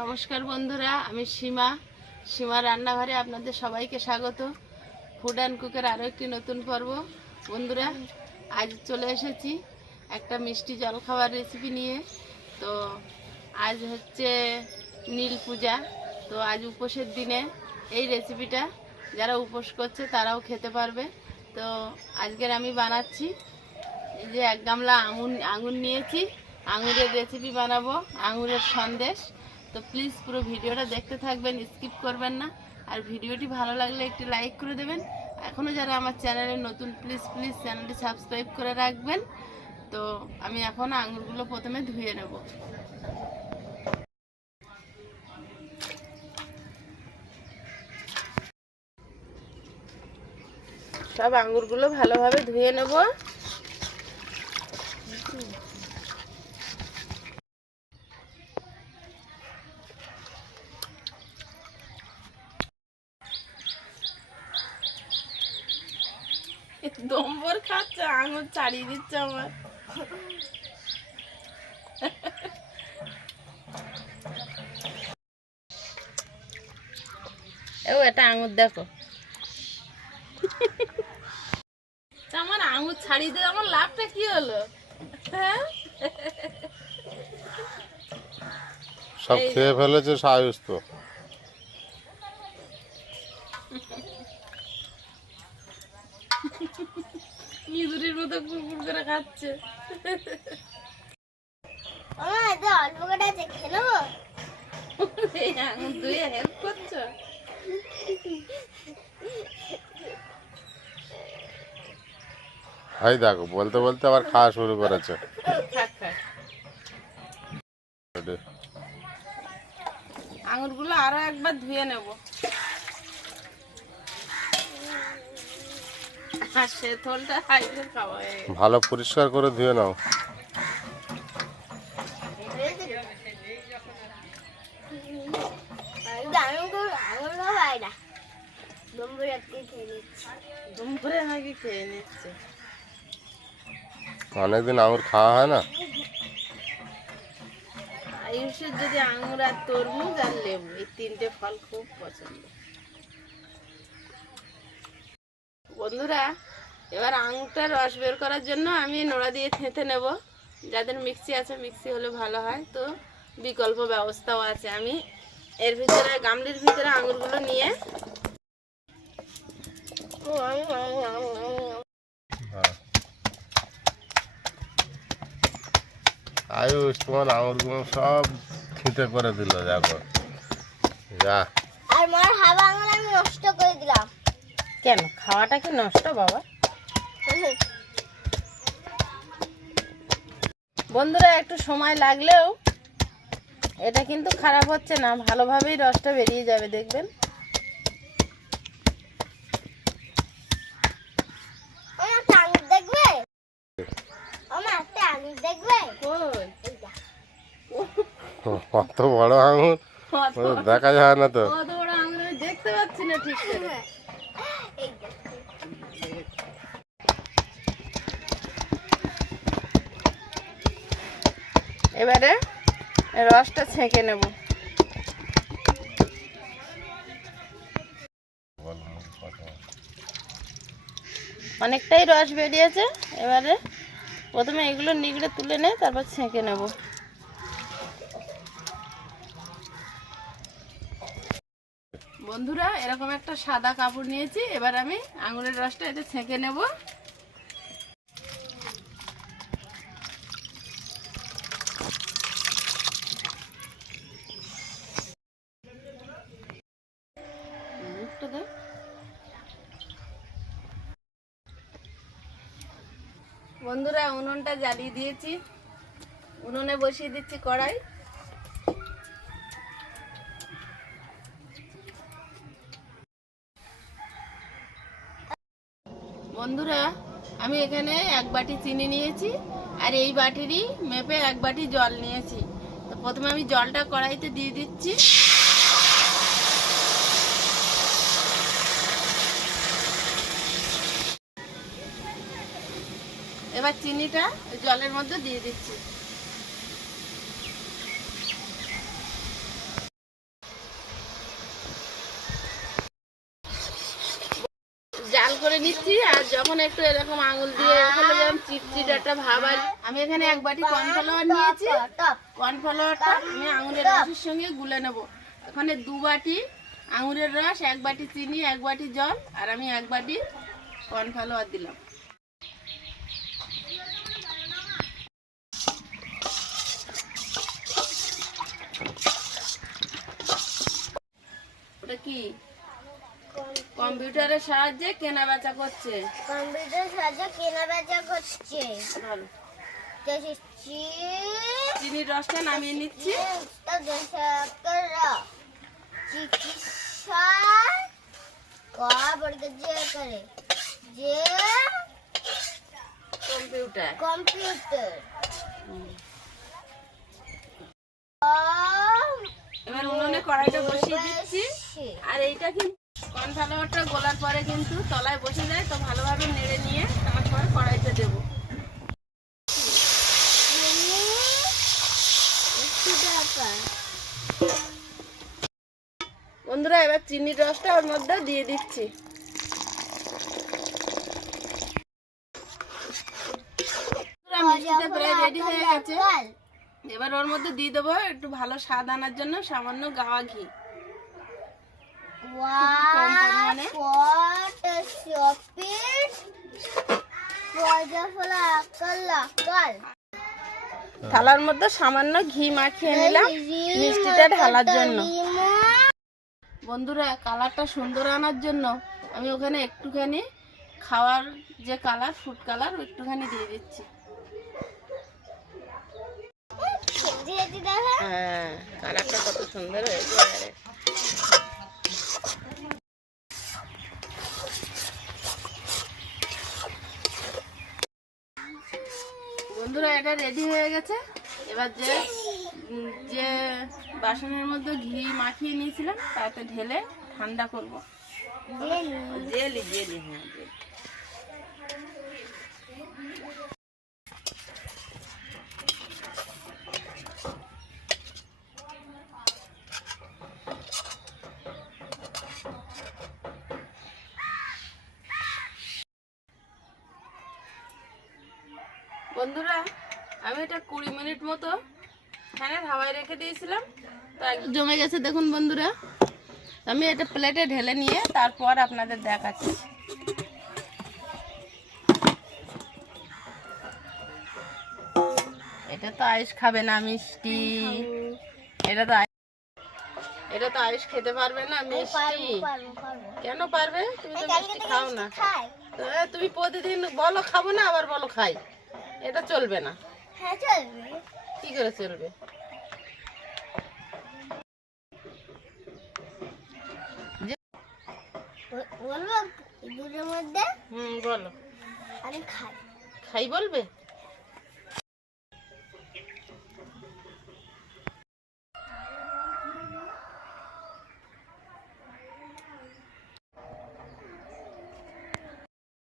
নমস্কার বন্ধুরা, আমি সীমা রান্নাঘরে আপনাদের সবাইকে স্বাগত। ফুড অ্যান্ড কুকের আরও একটি নতুন পর্ব। বন্ধুরা, আজ চলে এসেছি একটা মিষ্টি জলখাবার রেসিপি নিয়ে। তো আজ হচ্ছে নীল পূজা, তো আজ উপোসের দিনে এই রেসিপিটা যারা উপোস করছে তারাও খেতে পারবে। তো আজকের আমি বানাচ্ছি এই যে 1 গামলা আঙুর নিয়েছি, আঙুরের রেসিপি বানাবো, আঙুরের সন্দেশ। তো প্লিজ পুরো ভিডিওটা দেখতে থাকবেন, স্কিপ করবেন না। আর ভিডিওটি ভালো লাগলে একটি লাইক করে দেবেন। এখনও যারা আমার চ্যানেলে নতুন, প্লিজ চ্যানেলটি সাবস্ক্রাইব করে রাখবেন। তো আমি এখন আঙুরগুলো প্রথমে ধুয়ে নেব। সব আঙুরগুলো ভালোভাবে ধুয়ে নেব। দম্বর খাচ্ছে, আঙুর ছাড়িয়ে দিচ্ছে আমার। এটা আঙুর দেখো, আমার আঙুর ছাড়িয়ে দিয়ে আমার লাভটা কি হলো? সব খেয়ে ফেলেছে সায়ুস তো। ইঁদুরের মতো কুকুর করে খাচ্ছে। অল্প করে আছে, খেয়ে নেবো। এই আঙুর ধুয়ে হেল্প করছো? ভাই দেখো, বলতে বলতে আবার খাওয়া শুরু করেছে। আঙুরগুলো আরো একবার ধুয়ে নেব। আর সে থলটা খাওয়া ভালো পরিষ্কার করে ধুয়ে নাও। অনেকদিন আঙুর খাওয়া হয় না। আয়ুষের যদি আঙুর আর তরমুজ আর লেবু, এই 3টে ফল খুব পছন্দ। বন্ধুরা, এবার আঙুরটা রস বের করার জন্য আমি নোড়া দিয়ে থেঁতে নেব। যাদের মিক্সি আছে, মিক্সি হলে ভালো হয়। তো বিকল্প ব্যবস্থাও আছে। আমি এর ভিতরে, গামলির ভিতরে আঙুরগুলো নিয়ে আয়ুষ, তোমার আঙুরগুলো সব ছিটে করে দিল। দেখো, যা। আর মার হাওয়া আঙুর আমি নষ্ট করে দিলাম। কেন? খাওয়াটা কি নষ্ট বাবা? বন্ধুরা, একটু সময় লাগলেও এটা কিন্তু খারাপ হচ্ছে না, ভালোভাবেই রসটা বেরিয়ে যাবে, দেখবেন। কত বড় আঙুর, দেখা যায় না তো। কত বড় আঙুর আমি দেখতে পাচ্ছি না ঠিক করে। এবারে রসটা ছেঁকে নেব। অনেকটাই রস বেরিয়েছে। এবারে প্রথমে এগুলো নিগড়ে তুলে নে, তারপর ছেঁকে নেব। বন্ধুরা, এরকম একটা সাদা কাপড় নিয়েছি। এবার আমি আঙুরের রসটা এতে ছেঁকে নেব। বন্ধুরা, উনুনটা জ্বালিয়ে দিয়েছি। উনুনে বসিয়ে দিচ্ছি কড়াই। বন্ধুরা, আমি এখানে 1 বাটি চিনি নিয়েছি, আর এই বাটিরই মেপে 1 বাটি জল নিয়েছি। তো প্রথমে আমি জলটা কড়াইতে দিয়ে দিচ্ছি। এবার চিনিটা জলের মধ্যে দিয়ে দিচ্ছি। যখন একটু এরকম আঙুল দিয়ে এখানে যেমন চিটচিট একটা ভাব আর আমি এখানে 1 বাটি কর্নফ্লাওয়ার নিয়েছি। কর্নফ্লাওয়ারটা আমি আঙুরের রসের সঙ্গে গুলে নেব। ওখানে 2 বাটি আঙুরের রস, 1 বাটি চিনি, 1 বাটি জল আর আমি 1 বাটি কর্নফ্লাওয়ার দিলাম। ওটা কি কম্পিউটারের সাহায্যে কেনা বেচা করছে। কম্পিউটার সাহায্যে কেনা বেচা করছে। ভালো। দেখছি চিনির রসটা নামিয়ে নিচ্ছি। চিকিৎসা করে যে কম্পিউটার এবার উনুনে কড়াইটা বসিয়ে দিচ্ছি। আর এইটা কিন্তু কর্নফ্লাওয়ারটা গোলার পরে কিন্তু তলায় বসে যায়, তো ভালোভাবে নেড়ে নিয়ে তারপর কড়াইতে দেবো। বন্ধুরা এবার চিনির রসটা ওর মধ্যে দিয়ে দিচ্ছি। মিষ্টিটা প্রায় রেডি হয়ে গেছে। এবার ওর মধ্যে দিয়ে দেবো একটু ভালো স্বাদ আনার জন্য সামান্য গাওয়া ঘি। থালার মধ্যে সামান্য ঘি মাখিয়ে নিলাম মিষ্টিটা ঢালার জন্য। বন্ধুরা কালারটা সুন্দর আনার জন্য আমি ওখানে একটুখানি খাওয়ার যে কালার, ফুড কালার, একটুখানি দিয়ে দিচ্ছি। হ্যাঁ, কালারটা কত সুন্দর হয়েছে। বন্ধুরা এটা রেডি হয়ে গেছে। এবার যে বাসনের মধ্যে ঘি মাখিয়ে নিয়েছিলাম তাতে ঢেলে ঠান্ডা করবো। জেলি জেলি, হ্যাঁ জেলি। বন্ধুরা আমি এটা 20 মিনিট মতো ফ্যানের হাওয়ায় রেখে দিয়েছিলাম, তো জমে গেছে দেখুন বন্ধুরা। আমি এটা প্লেটে ঢেলে নিয়ে তারপর আপনাদের দেখাচ্ছি। এটা তো আইস খাবে না, মিষ্টি। এটা তো আইস খেতে পারবে না, মিষ্টি। কেন পারবে? তুমি তো মিষ্টি খাও না। তুমি প্রতিদিন বলো খাবো না, আবার বলো খাই। এটা চলবে না। হ্যাঁ চলবে। কি করে চলবে? বলবো দুটোর মধ্যে? বলো। আমি খাই। খাই বলবে?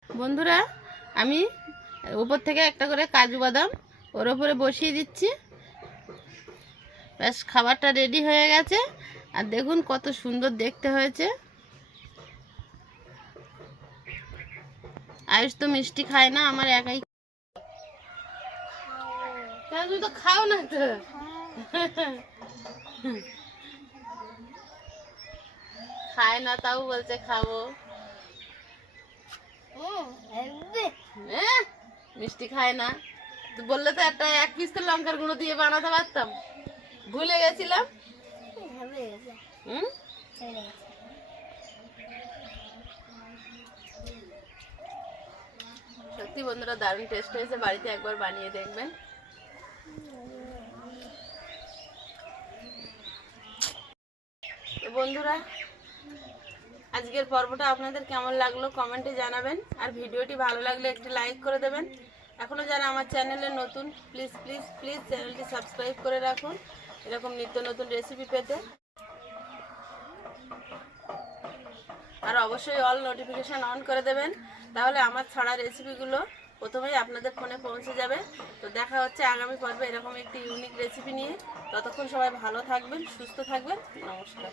বন্ধুরা আমি উপর থেকে একটা করে কাজু বাদাম ওর উপরে বসিয়ে দিচ্ছি। ব্যাস খাবারটা রেডি হয়ে গেছে। আর দেখুন কত সুন্দর দেখতে হয়েছে। আয়ুষ তো মিষ্টি খায় না, আমার একাই। তুমি তো খাও না তো। খায় না তাও বলছে খাবো। মিষ্টি খায় না তো বললে তো একটা 1 পিস তো লঙ্কার গুঁড়ো দিয়ে বানাতে পারতাম, ভুলে গেছিলাম। সত্যি বন্ধুরা দারুণ টেস্ট হয়েছে, বাড়িতে একবার বানিয়ে দেখবেন। বন্ধুরা আজকের পর্বটা আপনাদের কেমন লাগলো কমেন্টে জানাবেন। আর ভিডিওটি ভালো লাগলে একটি লাইক করে দেবেন। এখনো যারা আমার চ্যানেলে নতুন প্লিজ প্লিজ প্লিজ চ্যানেলটি সাবস্ক্রাইব করে রাখুন এরকম নিত্য নতুন রেসিপি পেতে। আর অবশ্যই অল নোটিফিকেশান অন করে দেবেন, তাহলে আমার ছাড়া রেসিপিগুলো প্রথমেই আপনাদের ফোনে পৌঁছে যাবে। তো দেখা হচ্ছে আগামী পর্বে এরকম একটি ইউনিক রেসিপি নিয়ে। ততক্ষণ সবাই ভালো থাকবেন, সুস্থ থাকবেন। নমস্কার।